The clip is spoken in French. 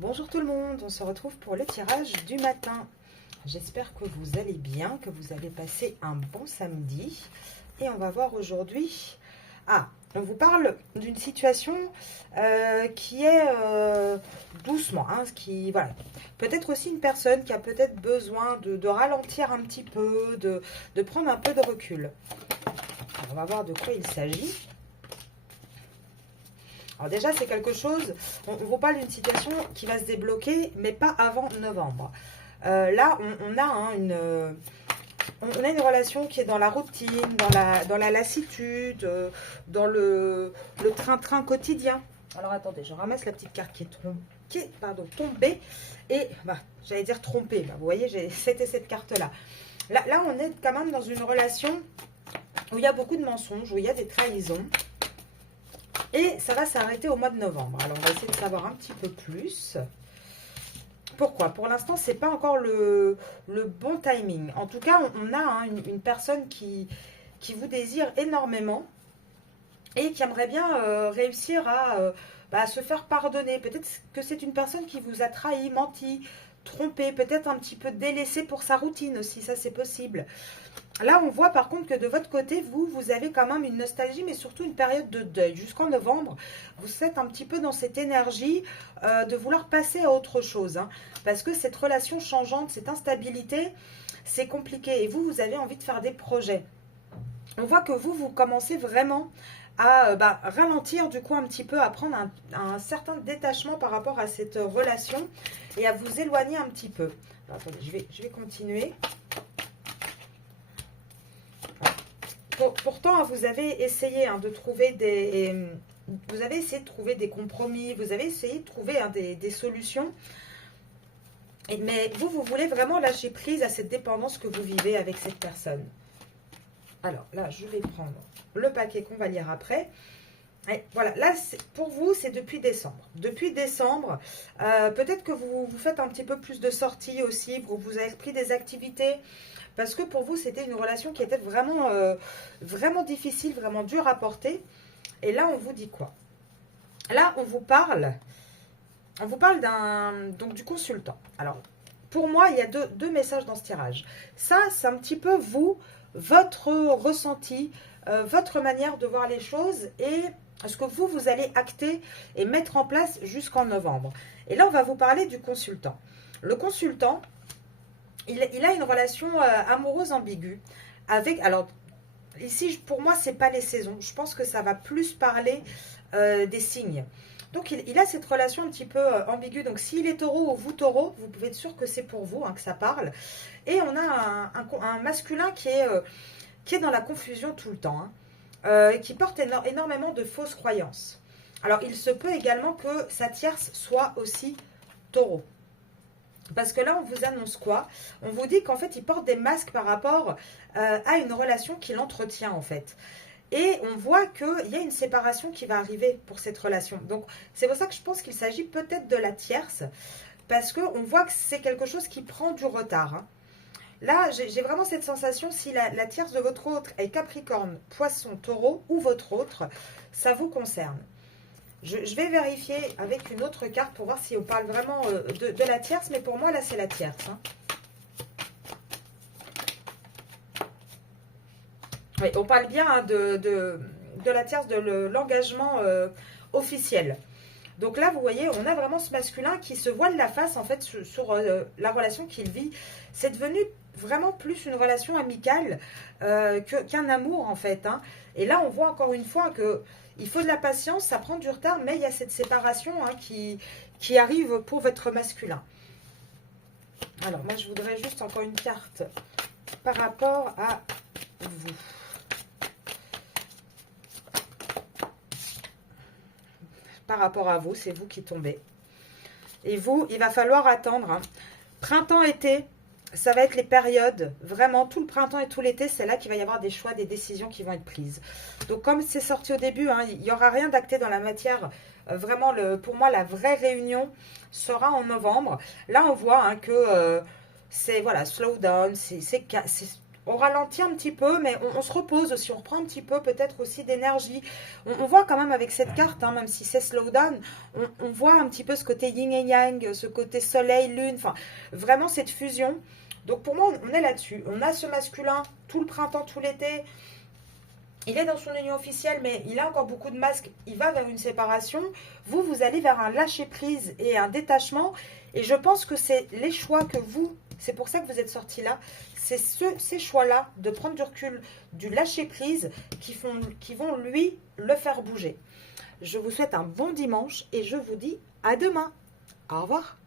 Bonjour tout le monde, on se retrouve pour le tirage du matin. J'espère que vous allez bien, que vous avez passé un bon samedi. Et on va voir aujourd'hui... on vous parle d'une situation qui est doucement. Voilà. Peut-être aussi une personne qui a peut-être besoin de ralentir un petit peu, de prendre un peu de recul. Alors, on va voir de quoi il s'agit. Alors déjà, c'est quelque chose, on vous parle d'une situation qui va se débloquer, mais pas avant novembre. Là, on a une relation qui est dans la routine, dans la lassitude, dans le train-train quotidien. Alors attendez, je ramasse la petite carte qui est tombée. Et, j'allais dire trompée, vous voyez, c'était cette carte-là. Là, on est quand même dans une relation où il y a beaucoup de mensonges, où il y a des trahisons. Et ça va s'arrêter au mois de novembre. Alors, on va essayer de savoir un petit peu plus. Pourquoi? Pour l'instant, ce n'est pas encore le bon timing. En tout cas, on a une personne qui vous désire énormément et qui aimerait bien réussir à se faire pardonner. Peut-être que c'est une personne qui vous a trahi, menti, trompé, peut-être un petit peu délaissé pour sa routine aussi. Ça, c'est possible. Là, on voit par contre que de votre côté, vous avez quand même une nostalgie, mais surtout une période de deuil. Jusqu'en novembre, vous êtes un petit peu dans cette énergie de vouloir passer à autre chose. Parce que cette relation changeante, cette instabilité, c'est compliqué. Et vous avez envie de faire des projets. On voit que vous commencez vraiment à ralentir du coup un petit peu, à prendre un certain détachement par rapport à cette relation et à vous éloigner un petit peu. Alors, attendez, je vais continuer. Pourtant, vous avez essayé de trouver vous avez essayé de trouver des compromis, vous avez essayé de trouver des solutions. Mais vous voulez vraiment lâcher prise à cette dépendance que vous vivez avec cette personne. Alors là, je vais prendre le paquet qu'on va lire après. Et voilà, là, pour vous, c'est depuis décembre. Depuis décembre, peut-être que vous faites un petit peu plus de sorties aussi, vous avez repris des activités. Parce que pour vous, c'était une relation qui était vraiment, vraiment difficile, vraiment dure à porter. Et là, on vous dit quoi? Là, on vous parle du consultant. Alors, pour moi, il y a deux messages dans ce tirage. Ça, c'est un petit peu votre ressenti, votre manière de voir les choses et ce que vous allez acter et mettre en place jusqu'en novembre. Et là, on va vous parler du consultant. Le consultant, il a une relation amoureuse ambiguë avec... Alors, ici, pour moi, ce n'est pas les saisons. Je pense que ça va plus parler des signes. Donc, il a cette relation un petit peu ambiguë. Donc, s'il est taureau ou vous taureau, vous pouvez être sûr que c'est pour vous que ça parle. Et on a un masculin qui est dans la confusion tout le temps. Et qui porte énormément de fausses croyances. Alors, il se peut également que sa tierce soit aussi taureau. Parce que là, on vous annonce quoi? On vous dit qu'en fait, il porte des masques par rapport à une relation qu'il entretient, en fait. Et on voit qu'il y a une séparation qui va arriver pour cette relation. Donc, c'est pour ça que je pense qu'il s'agit peut-être de la tierce. Parce qu'on voit que c'est quelque chose qui prend du retard. Là, j'ai vraiment cette sensation, si la tierce de votre autre est Capricorne, Poisson, Taureau ou votre autre, ça vous concerne. Je vais vérifier avec une autre carte pour voir si on parle vraiment de la tierce. Mais pour moi, là, c'est la tierce. Oui, on parle bien de la tierce, de l'engagement officiel. Donc là, vous voyez, on a vraiment ce masculin qui se voile la face, en fait, sur la relation qu'il vit. C'est devenu vraiment plus une relation amicale qu'un amour, en fait. Et là, on voit encore une fois que il faut de la patience, ça prend du retard, mais il y a cette séparation qui arrive pour votre masculin. Alors, moi, je voudrais juste encore une carte par rapport à vous. Par rapport à vous, c'est vous qui tombez. Et vous, il va falloir attendre. Printemps-été, ça va être les périodes, vraiment tout le printemps et tout l'été, c'est là qu'il va y avoir des choix, des décisions qui vont être prises. Donc comme c'est sorti au début, il n'y aura rien d'acté dans la matière. Vraiment, pour moi, la vraie réunion sera en novembre. Là, on voit que c'est, voilà, slow down, On ralentit un petit peu, mais on se repose aussi, on reprend un petit peu peut-être aussi d'énergie. On voit quand même avec cette carte, hein, même si c'est slowdown, on voit un petit peu ce côté yin et yang, ce côté soleil, lune, enfin vraiment cette fusion. Donc pour moi, on est là-dessus. On a ce masculin tout le printemps, tout l'été. Il est dans son union officielle, mais il a encore beaucoup de masques. Il va vers une séparation. Vous, vous allez vers un lâcher-prise et un détachement. Et je pense que c'est les choix que vous, c'est pour ça que vous êtes sortis là, c'est ces choix-là de prendre du recul, du lâcher-prise qui vont lui le faire bouger. Je vous souhaite un bon dimanche et je vous dis à demain. Au revoir.